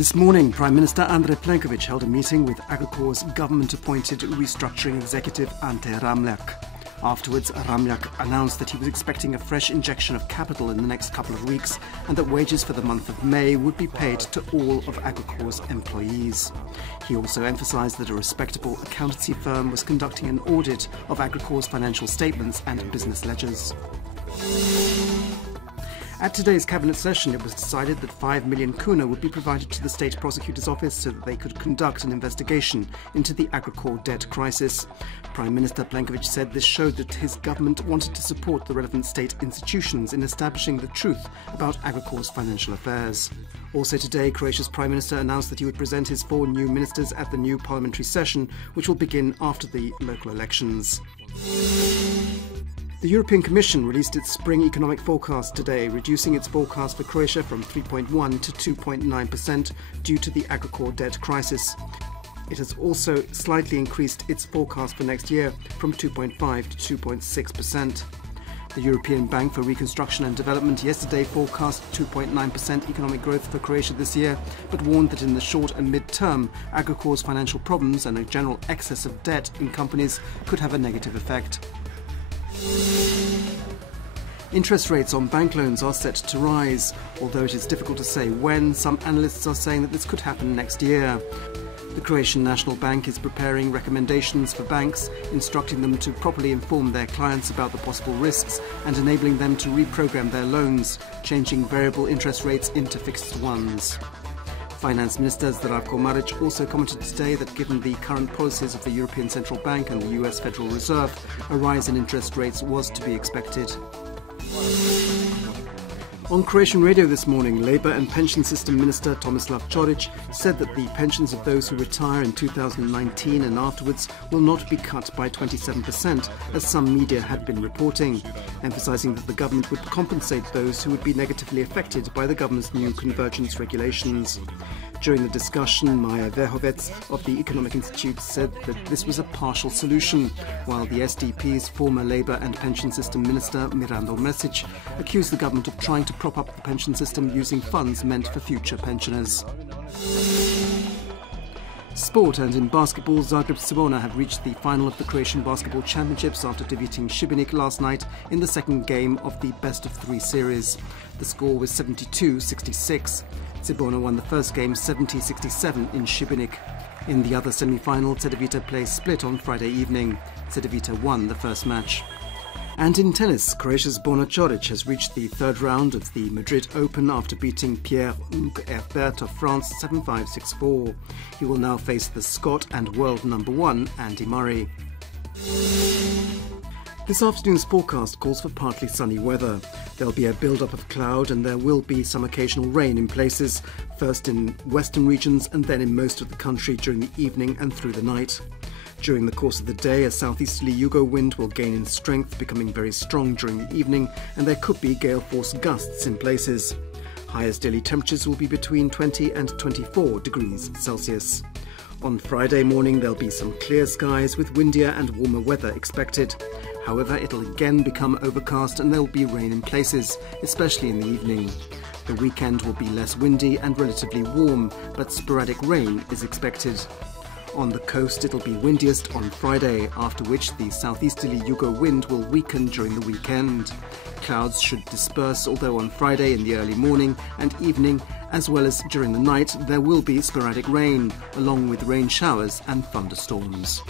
This morning, Prime Minister Andrej Plenković held a meeting with Agrokor's government-appointed restructuring executive Ante Ramljak. Afterwards, Ramljak announced that he was expecting a fresh injection of capital in the next couple of weeks and that wages for the month of May would be paid to all of Agrokor's employees. He also emphasised that a respectable accountancy firm was conducting an audit of Agrokor's financial statements and business ledgers. At today's cabinet session, it was decided that 5 million kuna would be provided to the State Prosecutor's Office so that they could conduct an investigation into the Agrokor debt crisis. Prime Minister Plenković said this showed that his government wanted to support the relevant state institutions in establishing the truth about Agrokor's financial affairs. Also today, Croatia's Prime Minister announced that he would present his 4 new ministers at the new parliamentary session, which will begin after the local elections. The European Commission released its spring economic forecast today, reducing its forecast for Croatia from 3.1 to 2.9% due to the Agrokor debt crisis. It has also slightly increased its forecast for next year from 2.5 to 2.6%. The European Bank for Reconstruction and Development yesterday forecast 2.9% economic growth for Croatia this year, but warned that in the short and mid-term, Agrokor's financial problems and a general excess of debt in companies could have a negative effect. Interest rates on bank loans are set to rise. Although it is difficult to say when, some analysts are saying that this could happen next year. The Croatian National Bank is preparing recommendations for banks, instructing them to properly inform their clients about the possible risks and enabling them to reprogram their loans, changing variable interest rates into fixed ones. Finance Minister Zdravko Marić also commented today that given the current policies of the European Central Bank and the US Federal Reserve, a rise in interest rates was to be expected. On Croatian radio this morning, Labour and Pension System Minister Tomislav Ćorić said that the pensions of those who retire in 2019 and afterwards will not be cut by 27%, as some media had been reporting, emphasising that the government would compensate those who would be negatively affected by the government's new convergence regulations. During the discussion, Maja Verhovec of the Economic Institute said that this was a partial solution, while the SDP's former Labour and Pension System Minister Mirando Mrsić accused the government of trying to prop up the pension system using funds meant for future pensioners. Sport, and in basketball, Zagreb Cibona have reached the final of the Croatian Basketball Championships after defeating Šibenik last night in the second game of the best-of-3 series. The score was 72-66. Cibona won the first game 70-67 in Šibenik. In the other semi-final, Cedevita plays Split on Friday evening. Cedevita won the first match. And in tennis, Croatia's Borna Coric has reached the third round of the Madrid Open after beating Pierre-Hugues Herbert of France 7-5, 6-4. He will now face the Scot and world number 1, Andy Murray. This afternoon's forecast calls for partly sunny weather. There'll be a build-up of cloud and there will be some occasional rain in places, first in western regions and then in most of the country during the evening and through the night. During the course of the day, a southeasterly Yugo wind will gain in strength, becoming very strong during the evening, and there could be gale-force gusts in places. Highest daily temperatures will be between 20 and 24 degrees Celsius. On Friday morning, there'll be some clear skies with windier and warmer weather expected. However, it'll again become overcast and there will be rain in places, especially in the evening. The weekend will be less windy and relatively warm, but sporadic rain is expected. On the coast, it'll be windiest on Friday, after which the southeasterly Yugo wind will weaken during the weekend. Clouds should disperse, although on Friday in the early morning and evening, as well as during the night, there will be sporadic rain, along with rain showers and thunderstorms.